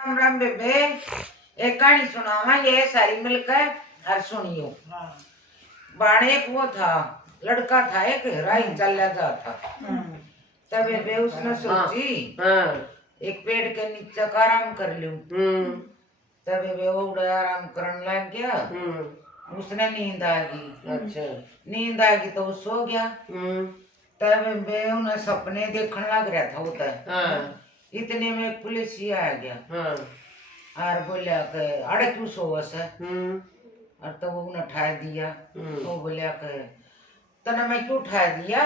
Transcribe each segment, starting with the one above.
राम राम बेबे, एक कहानी सुनावांगे सारी मिलकर और सुनियो। बाणे एक वो था, लड़का था एक राही चला जाता। तब बेबे उसने सोची एक पेड़ के नीचे का आराम कर लूं। तब बेबे वो उड़ा आराम करने लग गया। उसने नींद आ गई। अच्छा, नींद आ गई तो वो सो गया। तब बेबे उन्हें सपने देखने लग रहा था उधर। इतने में एक पुलिसिया आ गया। और बोलिया के अड़े क्यों सोवस है। और तो वो उन्हें उठा दिया। वो बोलिया के तने मैं क्यों उठा दिया।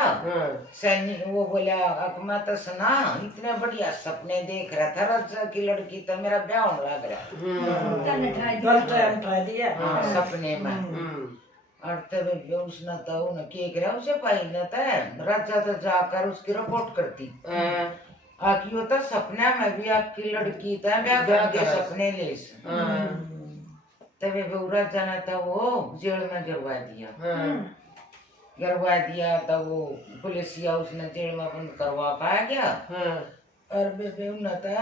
सैनिक वो बोलिया मैं तो सुना इतने बढ़िया सपने देख रहा था, राजा की लड़की तो मेरा ब्याह होने लग रहा सपने में। और तब उसने तो उन्हें क्या करा उसे पाई न था राजा तो जाकर उसकी रिपोर्ट करती। आखिर तो सपना में भी आपकी लड़की था ब्याह के सपने ले। तब राजा ने तो वो जेल में गिरवा दिया तो वो पुलिसिया उसने जेल में बंद करवा पाया गया। और बेबे उन्हें तो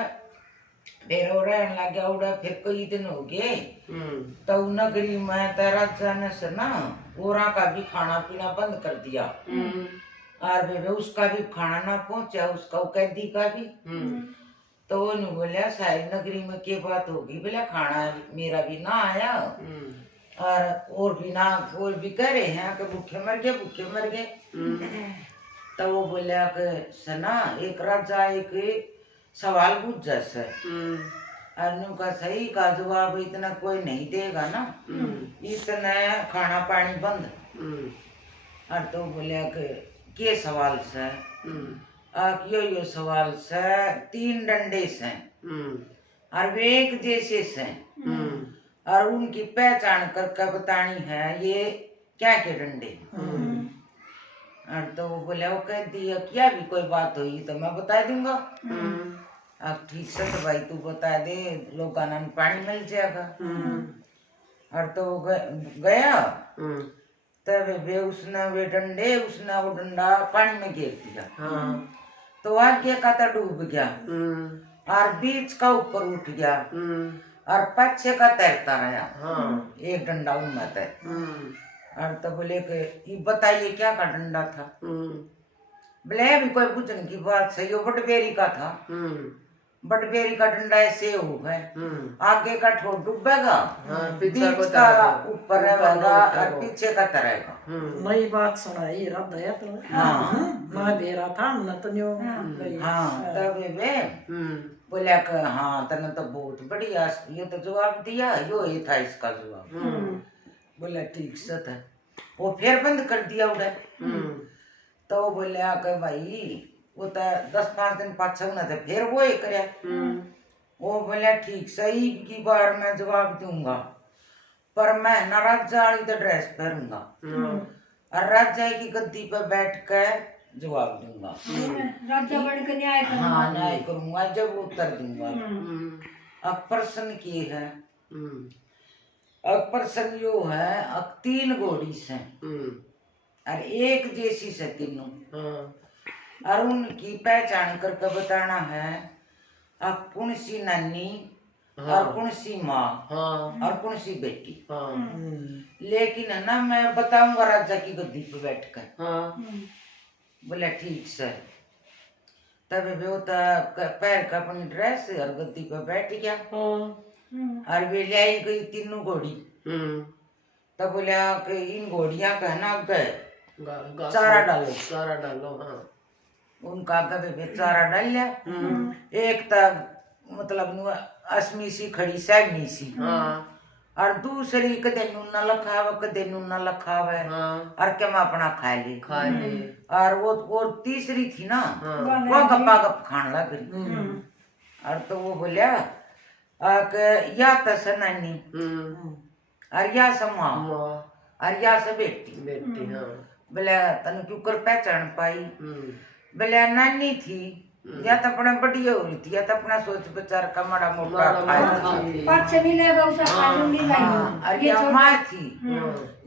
फिर रहने लग गया उड़ा। फिर कई दिन हो गए तो नगरी में तो राजा ने से ना ओरा का भी खाना पीना बंद कर दिया। और बेबे उसका भी खाना ना पहुंचा, उसका कैदी का भी। तो वो नहीं बोलिया सारी नगरी में क्या बात होगी, बोला खाना मेरा भी ना आया। और भी ना और भी कह रहे हैं कि भूखे मर गए। तो वो बोलिया कि सना एक राजा एक सवाल पूछ जैसे और का सही का जवाब इतना कोई नहीं देगा ना, इतना खाना पानी बंद। और तो बोलिया कि के सवाल से यो सवाल से 3 डंडे से और वे एक जैसे से और उनकी पहचान करके बतानी है ये क्या के डंडे। और तो वो बोले वो कह दिया क्या भी कोई बात हुई तो मैं बता दूंगा। अब ठीक से तो भाई तू बता दे लोगों ने पानी मिल जाएगा। और तो गया तब वे उसने वे डंडे उसने वो डंडा पानी में गिर दिया। तो आगे का तो डूब गया और बीच का ऊपर उठ गया और पीछे का तैरता रहा। एक डंडा उनमें तैर। और तो बोले कि ये बताइए क्या का डंडा था। बोले भी कोई पूछने की बात सही हो, बटबेरी का था। बटबेरी का डंडा ऐसे हो है, आगे का ठोर डूबेगा, बीच का ऊपर रहेगा और पीछे का तरेगा। नई बात सुनाई रब है तो मैं दे रहा था न तो न्यो। तब वे बोला कि हाँ तने तो बहुत बढ़िया ये तो जवाब दिया, यो ये था इसका जवाब। बोला ठीक से था। वो फिर बंद कर दिया उड़े। तो बोलिया कि भाई वो तो 10-5 दिन पाछे होना था, फिर वो ही करे। वो बोला ठीक सही की बार मैं जवाब दूंगा पर मैं ना राजा वाली तो ड्रेस पहनूंगा और राजा की गद्दी पर बैठ कर जवाब दूंगा। राजा बन के न्याय करूंगा। हाँ न्याय करूंगा जब उत्तर दूंगा। अब प्रश्न की है, अब प्रश्न यो है अब 3 घोड़ी से और एक जैसी से तीनों और उनकी पहचान करके बताना है अब कौन सी नानी और कौन सी माँ और कौन सी बेटी। लेकिन है ना मैं बताऊंगा राजा की गद्दी पे बैठकर। बोला ठीक से। तब वो पैर का अपनी ड्रेस और गद्दी पे बैठ गया और वे ले आई गई 3 घोड़ी। तब बोला कि इन घोड़िया का ना चारा डालो। उनका गधे चारा डाल लिया। एक तक मतलब 80 सी खड़ी 70 सी और दूसरी कदे नूना लखावे कदे नूना लखावे और के मैं अपना खा ले। और वो तीसरी थी ना वो गप्पा गप खाने लग गई। और तो वो बोलिया या तो सनानी और या समा और या से बेटी। बोले तन क्यों कर पहचान पाई। बोले नानी थी या तो अपना बढ़िया हो रही थी या तो अपना सोच विचार का माड़ा मोटा पाछे मिलेगा उसे खाने और या माँ थी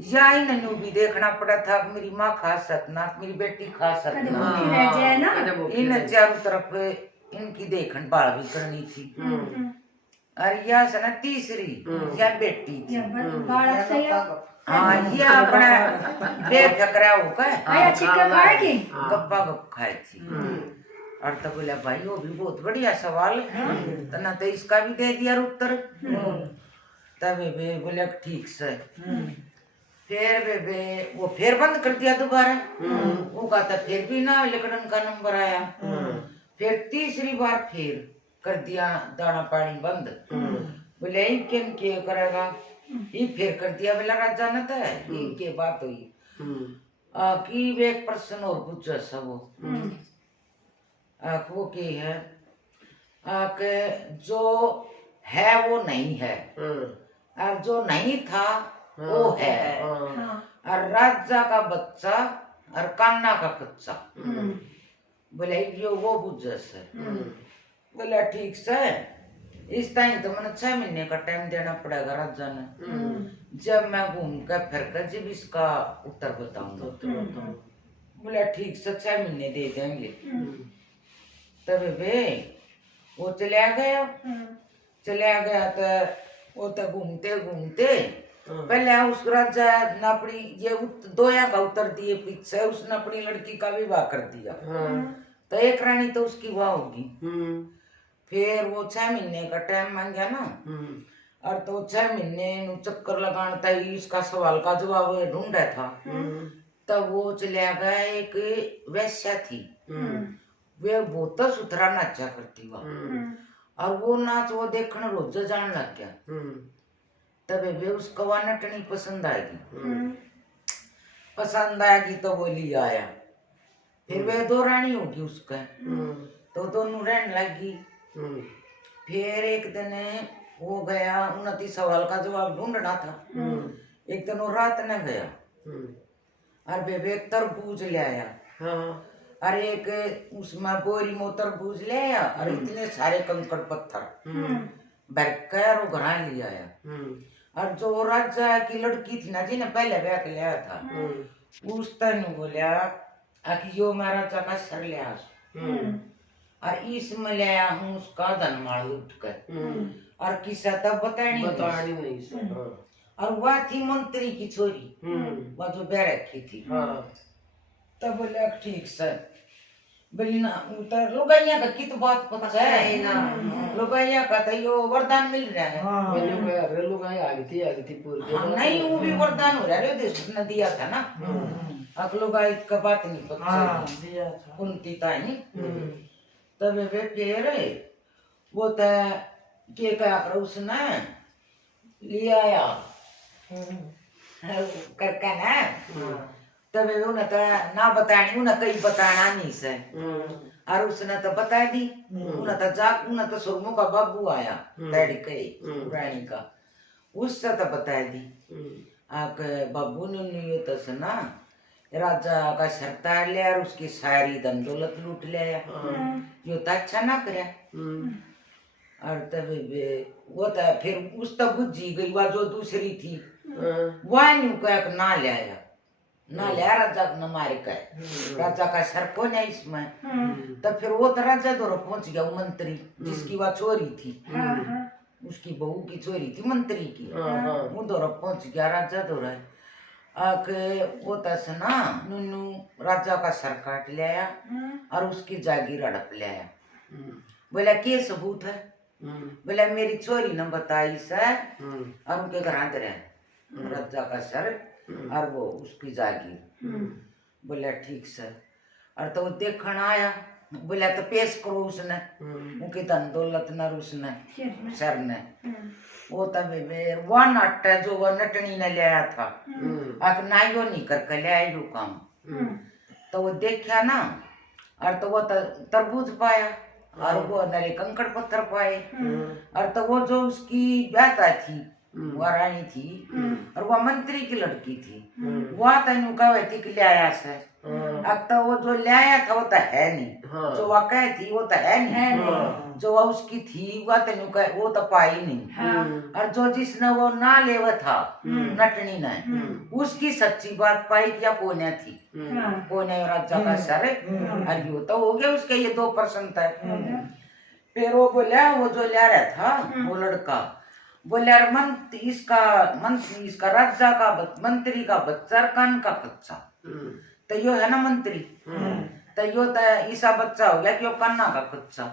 या इन्हें भी देखना पड़ा था मेरी माँ खा सकना मेरी बेटी खा सकना। इन चारों तरफ इनकी देखभाल भी करनी थी। और यह सना तीसरी या बेटी थी। बालक से हाँ ये अपना बेफिक्रा होकर आया चिक्का खाए की गप्पा गप खाई थी। और तो बोला भाई वो भी बहुत बढ़िया सवाल है, तो ना तो इसका भी दे दिया उत्तर। तब वे बोले ठीक से। फिर वे वो फिर बंद कर दिया दोबारा। वो कहता फिर भी ना लिखन का नंबर आया। फिर तीसरी बार फिर कर दिया दाना पानी बंद। बोले किन के करेगा, ये फिर कर दिया। बोला राजा ने तो इनके बात हुई कि वे एक प्रश्न और पूछा सब वो की है कि जो है वो नहीं है और जो नहीं था वो है, और राजा का बच्चा और कान्हा का कच्चा। बोले यो वो बुझ से। बोला ठीक से, इस टाइम तो मैंने 6 महीने का टाइम देना पड़ेगा राजा ने, जब मैं घूम कर फिर कर जब इसका उत्तर बताऊंगा। बोला ठीक से 6 महीने दे देंगे। तब वे वो चला गया तो वो तो घूमते घूमते पहले उस राजा ने अपनी ये दोया का उत्तर दिए पीछे, उसने अपनी लड़की का विवाह कर दिया। तो एक रानी तो उसकी वाह होगी। फिर वो 6 महीने का टाइम मांगा ना, और तो 6 महीने चक्कर लगाना था, इसका सवाल का जवाब ढूंढा था। तब वो चला गया, एक वैश्या थी, वे बहुत सुथरा नाचा करती वह, और वो नाच वो देखने रोज जान लग गया। तब वे उसको वह नटनी पसंद आएगी तो वो लिया आया। फिर वे 2 रानी होगी उसका, तो दोनों रहने लगी। फिर एक दिन वो गया, 29 सवाल का जवाब ढूंढना था। एक दिन वो रात न गया और वे तरबूज ले आया, और एक उसमें बोरी में तरबूज ले आया, और इतने सारे कंकड़ पत्थर भरकर वो घर ले आया। और जो राजा की लड़की थी ना, जिन्हें पहले ब्याह के लिया था, उस तरह बोलिया कि यो मैं राजा का सर ले आ, और इसमें ले आया हूँ उसका धनमाल उठ कर, और किसा तब बतानी नहीं। और वह थी मंत्री की छोरी, वह जो ब्याह रखी थी। तब बोले ठीक सर। बोली ना उतर लुगाइया का कित बात पता है ना, लुगाइया का तो यो वरदान मिल रहा है। लुगाई आगी थी पूरी। नहीं वो भी वरदान हो रहा है, देश ने दिया था ना। अब लुगाई का बात नहीं पता कुंती ताई। तब वे फिर वो तो के क्या कर उसने लिया आया करके ना। तब उन्हें तो ना बतानी, उन्हें कहीं बताना नहीं से, और उसने तो बता दी। उन्हें तो सुरमो का बाबू आया डैडी के रानी का, उससे तो बता दी आके बाबू ने ये तो सुना राजा का सरतार लिया और उसकी सारी धन दौलत लूट लिया। यो तो अच्छा ना करे। और तब वो तो फिर उस तो बुझी गई, वह जो दूसरी थी वह न्यू कह ना ले आया, ना लिया राजा न मारे कह, राजा का सर कौन है इसमें। तब फिर वो तो राजा दौर पहुंच गया, मंत्री जिसकी वह चोरी थी, उसकी बहू की चोरी थी मंत्री की, वो दौर पहुंच गया राजा दौर आके। वो तस ना नुनू राजा का सर काट लिया और उसकी जागीर हड़प लिया। बोला के सबूत है? बोला मेरी चोरी न बताई से, और उनके घर अंदर है राजा का सर और वो उसकी जागीर। बोला ठीक से। और तो वो देखने आया, बोला तो पेश करो उसने, उनकी धन दौलत न उसने सर ने। वो तब वह नाट जो वह नटनी ने लिया था, आख ना यो नहीं करके ले आई काम। तो वो देखा ना, और तो वो तरबूज पाया और वो नरे कंकड़ पत्थर पाए। और तो वो जो उसकी ब्याता थी वह रानी थी, और वह मंत्री की लड़की थी, वह तेन कहती कि ले आया से। अब तो वो जो ले आया था वो तो है नहीं, जो वह कह थी वो तो है नहीं, जो वह उसकी थी वह तेन वो तो पाई नहीं। और जो जिसने वो ना लेवा था नटनी ने, उसकी सच्ची बात पाई क्या कोने थी, कोने राजा का सर। अयो तो हो गया उसके ये 2% है। फिर वो बोला, वो जो ले रहा था वो लड़का बोला, इसका राजा का मंत्री का बच्चा कान का कच्चा, तो यो है ना मंत्री, तो यो ऐसा बच्चा हो गया कि यो कान्ना का कच्चा,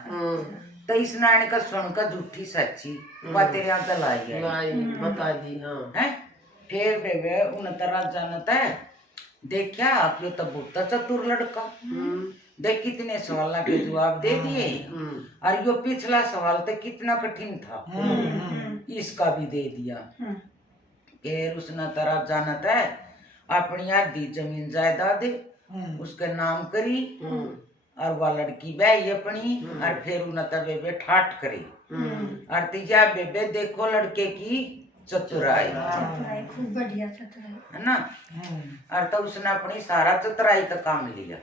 तो इस नारायण का सुनकर झूठी सच्ची बातें यहाँ चलाई है, बता दी। हाँ है। फिर बेबे उन राजा ने तय देखा कि तो बहुत चतुर लड़का, देख कितने सवाल के जवाब दे दिए, और यो पिछला सवाल तो कितना कठिन था, इसका भी दे दिया। फिर उसने तरह जानता है अपनी आधी जमीन जायदाद उसके नाम करी, और वह लड़की ब्याही अपनी, और फिर उन्हें बेबे ठाठ करी, और तीजा बेबे देखो लड़के की चतुराई, खूब बढ़िया चतुराई है ना। और तो उसने अपनी सारा चतुराई का काम लिया।